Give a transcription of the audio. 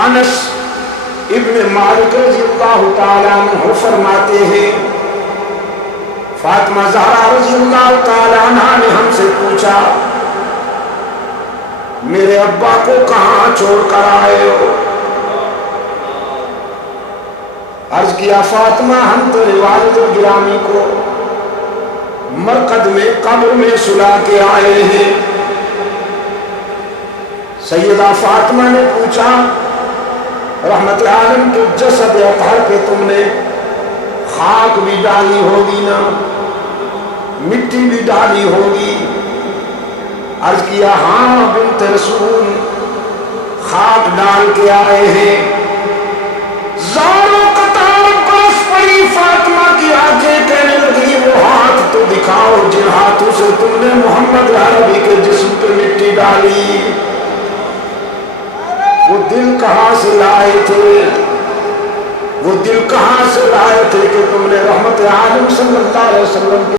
انس ابن مالک رضی اللہ تعالیٰ عنہ فرماتے ہیں فاطمہ زہرا رضی اللہ تعالیٰ عنہ نے ہم سے پوچھا میرے ابا کو کہاں چھوڑ کر آئے ہو؟ عرض کیا فاطمہ ہم تیرے والد گرامی کو مرقد میں قبر میں سلا کے آئے ہیں۔ سیدہ فاطمہ نے پوچھا رحمت عالم کے جسد اطہر پہ تم نے خاک بھی ڈالی ہوگی نا، مٹی بھی ڈالی ہوگی؟ عرض کیا ہاں بنت رسول خاک ڈال کے آئے ہیں۔ زاروں قطار برس پڑی فاطمہ کی آنکھیں کہنے لگی وہ ہاتھ تو دکھاؤ جن ہاتھوں سے تم نے محمد عربی کے جسم پہ مٹی ڈالی، وہ دل کہاں سے لائے تھے؟ وہ دل کہاں سے لائے تھے کہ تم نے رحمت عالم صلی اللہ علیہ وسلم